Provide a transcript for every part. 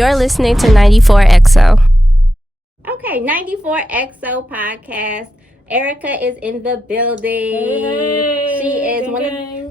You're listening to 94XO. Okay, 94XO podcast. Erica is in the building. Hey,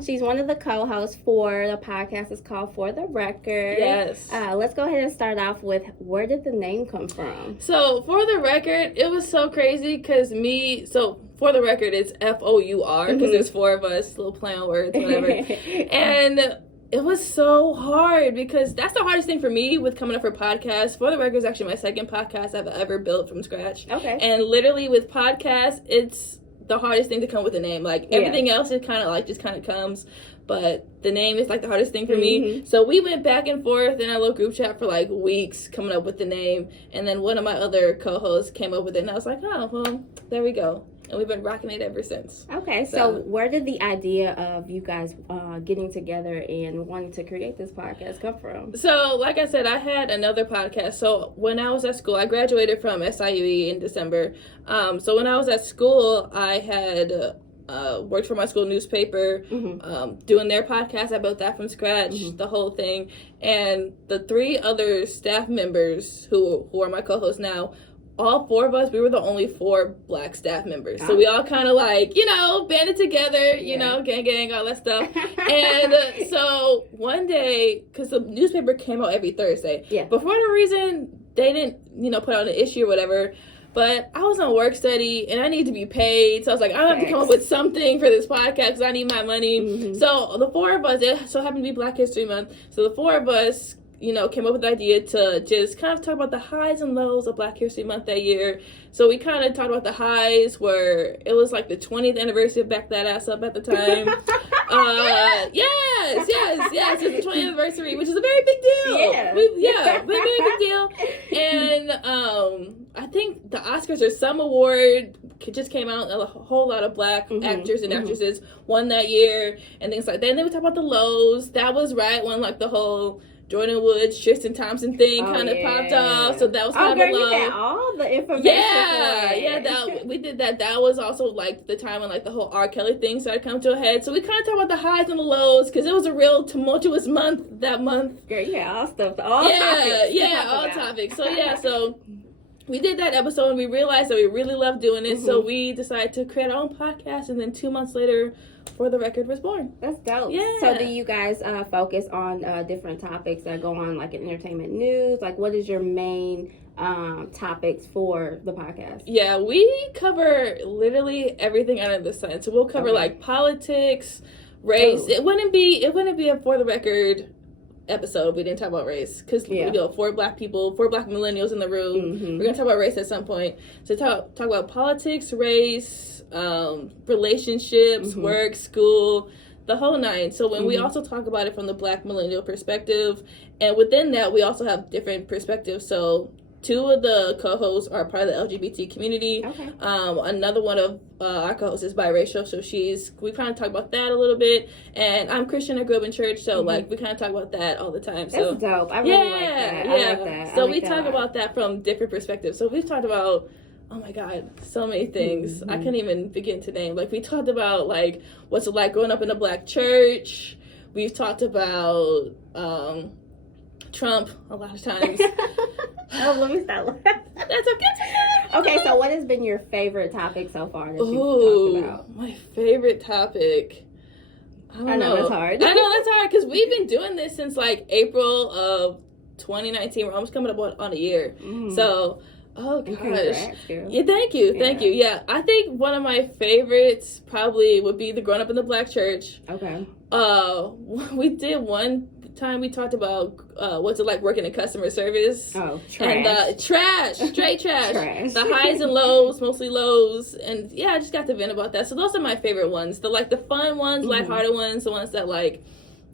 She's one of the co-hosts for the podcast. It's called For the Record. Yes. Let's go ahead and start off with, where did the name come from? So, For the Record, it was so crazy because For the Record, it's FOUR because there's four of us, little play on words, whatever. And it was so hard because that's the hardest thing for me with coming up for podcasts. For the Record is actually my second podcast I've ever built from scratch. Okay. And literally with podcasts, it's the hardest thing to come with a name. Like everything else is kind of like just kind of comes, but the name is like the hardest thing for me. So we went back and forth in our little group chat for like weeks coming up with the name, and then one of my other co-hosts came up with it, and I was like, oh well, there we go. And we've been rocking it ever since. Okay, so where did the idea of you guys getting together and wanting to create this podcast come from? So, like I said, I had another podcast. So, when I was at school, I graduated from SIUE in December. So, when I was at school, I had worked for my school newspaper, doing their podcast. I built that from scratch, the whole thing. And the three other staff members who are my co-hosts now, all four of us, we were the only four black staff members. So we all kind of like, banded together, gang, all that stuff. And so one day, because the newspaper came out every Thursday, but for whatever reason, they didn't, put out an issue or whatever. But I was on work study and I need to be paid. So I was like, I have to come up with something for this podcast because I need my money. So the four of us, it so happened to be Black History Month. So the four of us, came up with the idea to just kind of talk about the highs and lows of Black History Month that year. So we kind of talked about the highs where it was like the 20th anniversary of Back That Ass Up at the time. Yes, it's the 20th anniversary, which is a very big deal. Very big deal. And I think the Oscars or some award just came out, and a whole lot of black actors and actresses won that year and things like that. And then we talked about the lows. That was right when like the whole Jordan Woods, Tristan Thompson thing kind of popped off, so that was kind of a low. You had all the information. We did that. That was also like the time when like the whole R. Kelly thing started coming to a head. So we kind of talked about the highs and the lows because it was a real tumultuous month that month. Girl, you had all stuff, topics. So we did that episode and we realized that we really loved doing it. So we decided to create our own podcast, and then 2 months later, For the Record was born. That's dope. Yeah. So do you guys focus on different topics that go on like in entertainment news? Like what is your main topics for the podcast? Yeah, we cover literally everything under the sun. So we'll cover like politics, race. It wouldn't be a For the Record episode we didn't talk about race because four black millennials in the room. We're gonna talk about race at some point. So talk about politics, race, relationships, work, school, the whole nine. So when we also talk about it from the black millennial perspective, and within that we also have different perspectives. So 2 of the co-hosts are part of the LGBT community. Okay. Another one of our co-hosts is biracial, so we kind of talk about that a little bit. And I'm Christian, I grew up in church, so like we kind of talk about that all the time. So that's dope. I really like that. I like that. So we talk about that from different perspectives. So we've talked about, oh my God, so many things. I can't even begin to name. Like we talked about like what's it like growing up in a black church. We've talked about Trump a lot of times. Let me stop. That's okay. Okay, so what has been your favorite topic so far that you've talked about? My favorite topic. I know that's hard. I know that's hard because we've been doing this since like April of 2019. We're almost coming up on a year. So, oh gosh. Yeah, thank you. Yeah, I think one of my favorites probably would be the growing up in the black church. Okay. We did one time we talked about what's it like working in customer service. Trash. And straight trash. The highs and lows, mostly lows. And yeah, I just got to vent about that. So those are my favorite ones. The fun ones, lighthearted ones, the ones that like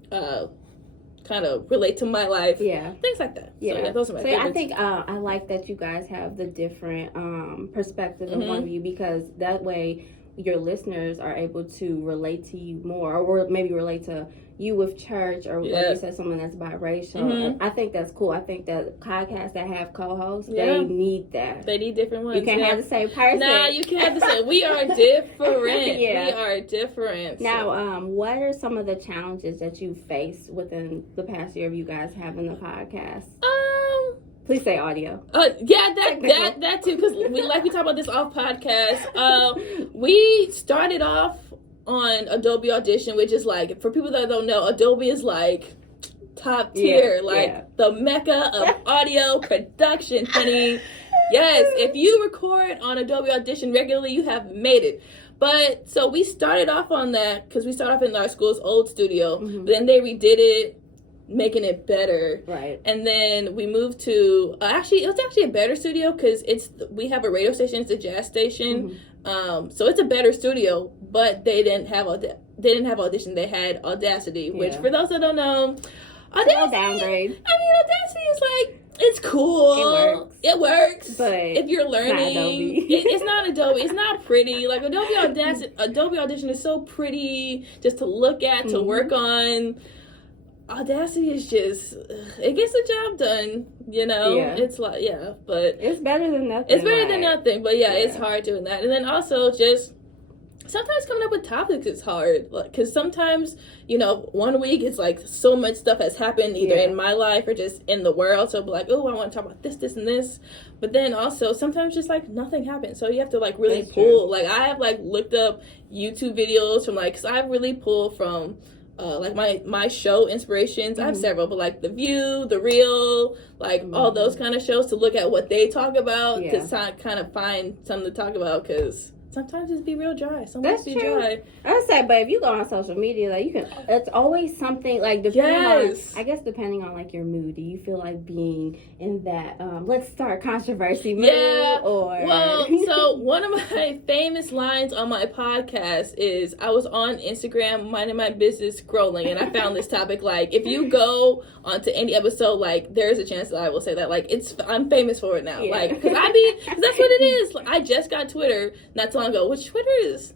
kind of relate to my life. Yeah. Things like that. Yeah. So, those are my favorites. I think I like that you guys have the different perspectives of one of you, because that way your listeners are able to relate to you more, or maybe relate to you with church, or like you said, someone that's biracial. I think that's cool. I think that podcasts that have co-hosts, they need that. They need different ones. You can't have the same person. Nah, you can't have the same. We are different. We are different. Now, what are some of the challenges that you faced within the past year of you guys having the podcast? Please say audio. Yeah, that too, because we talk about this off podcast. We started off on Adobe Audition, which is like, for people that don't know, Adobe is like top tier, the mecca of audio production, honey. Yes, if you record on Adobe Audition regularly, you have made it. But so we started off on that because we started off in our school's old studio, but then they redid it, making it better. Right. And then we moved to it was actually a better studio because we have a radio station, it's a jazz station. So it's a better studio, but they didn't have Audition, they had Audacity, which for those that don't know, Audacity, downgrade. I mean, Audacity is like, it's cool. It works. But if you're learning, it's not Adobe. It's not pretty. Like Adobe Audition is so pretty just to look at, to work on. Audacity is just, it gets the job done, you know? Yeah. It's like, but it's better than nothing. It's better than nothing, but it's hard doing that. And then also just, sometimes coming up with topics is hard. Because sometimes, you know, one week it's like so much stuff has happened either in my life or just in the world. So I'll be like, oh, I want to talk about this, this, and this. But then also sometimes just like nothing happens. So you have to like really pull. Like I have like looked up YouTube videos from like, because I really pull from like my show inspirations. I have several, but like The View, The Real, like all those kind of shows to look at what they talk about to kind of find something to talk about, because sometimes it's be real dry. Sometimes That's be true. dry. I would say, but if you go on social media, like you can, it's always something like depending on like your mood. Do you feel like being in that let's start controversy mood? Yeah. Or So one of my famous lines on my podcast is, I was on Instagram minding my business scrolling, and I found this topic. Like if you go onto any episode, like there's a chance that I will say that. Like I'm famous for it now. Yeah. Like because that's what it is. Like, I just got Twitter not too long ago, which Twitter is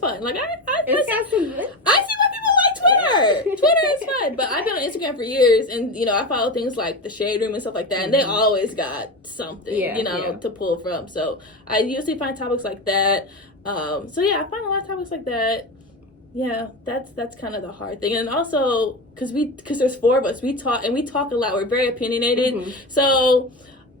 fun. Like I see why people like Twitter. Twitter is fun, but I've been on Instagram for years, and you know I follow things like the Shade Room and stuff like that, and they always got something to pull from. So I usually find topics like that. I find a lot of topics like that. Yeah, that's kind of the hard thing. And also because there's four of us, we talk a lot. We're very opinionated. So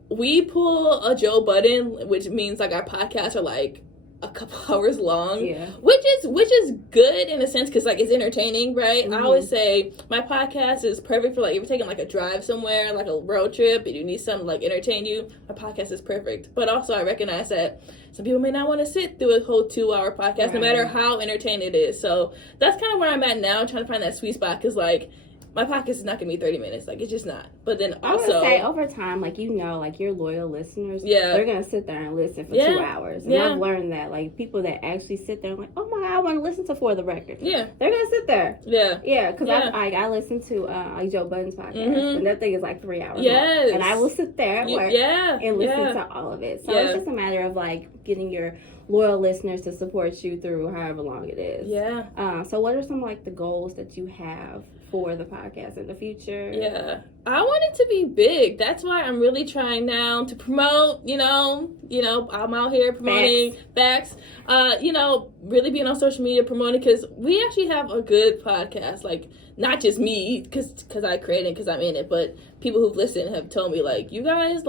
we pull a Joe Budden, which means like our podcasts are like a couple hours long, which is good in a sense because like it's entertaining, right? I always say my podcast is perfect for like if you're taking like a drive somewhere, like a road trip, and you need something to like entertain you. My podcast is perfect, but also I recognize that some people may not want to sit through a whole 2-hour podcast, no matter how entertaining it is. So that's kind of where I'm at now, trying to find that sweet spot, because like my podcast is not gonna be 30 minutes. Like, it's just not. But then also, I would say over time, like, you know, like your loyal listeners, they're gonna sit there and listen for 2 hours. And I've learned that, like, people that actually sit there and like, oh my God, I want to listen to For the Record. Yeah, they're gonna sit there. Yeah, because I listen to like Joe Budden's podcast, and that thing is like 3 hours. Yes, long. And I will sit there at work and listen to all of it. So it's just a matter of like getting your loyal listeners to support you through however long it is. So what are some like the goals that you have for the podcast in the future? I want it to be big. That's why I'm really trying now to promote, you know, I'm out here promoting facts. Really being on social media promoting, because we actually have a good podcast. Like, not just me, because I created it, because I'm in it, but people who've listened have told me, like, you guys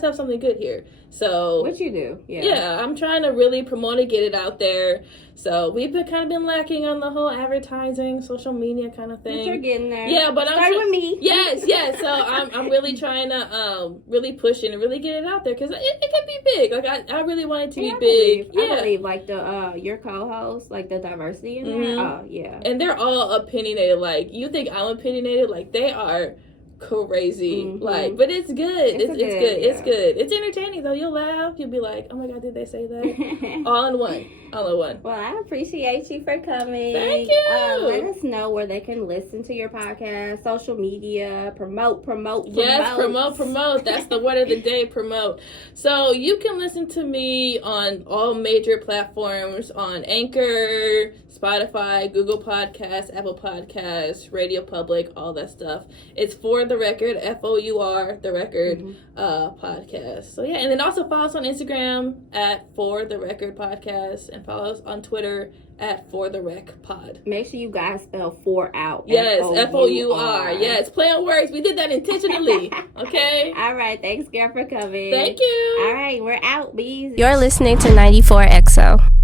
have something good here. So what you do? I'm trying to really promote it, get it out there. So we've been lacking on the whole advertising, social media kind of thing. But you're getting there. Yeah, but start with me. Yes. So I'm really trying to really push it and really get it out there, because it can be big. Like I really want it to be big. I believe like the your co-host, like the diversity in there. Oh yeah. And they're all opinionated. Like, you think I'm opinionated? Like, they are crazy. Like, but it's good. It's good. It's good. It's entertaining though. You'll laugh. You'll be like, oh my God, did they say that? all in one. Well, I appreciate you for coming. Thank you. Let us know where they can listen to your podcast, social media, promote. Yes, promote. That's the word of the day, promote. So you can listen to me on all major platforms, on Anchor, Spotify, Google Podcasts, Apple Podcasts, Radio Public, all that stuff. It's For the Record, FOUR the Record podcast. So yeah, and then also follow us on Instagram at FourTheRecord Podcast, and follow us on Twitter at FourTheRec Pod. Make sure you guys spell 4 out. Yes, FOUR. Yes, play on words. We did that intentionally. Okay. All right. Thanks, girl, for coming. Thank you. All right, we're out. Be easy. You're listening to 94XO.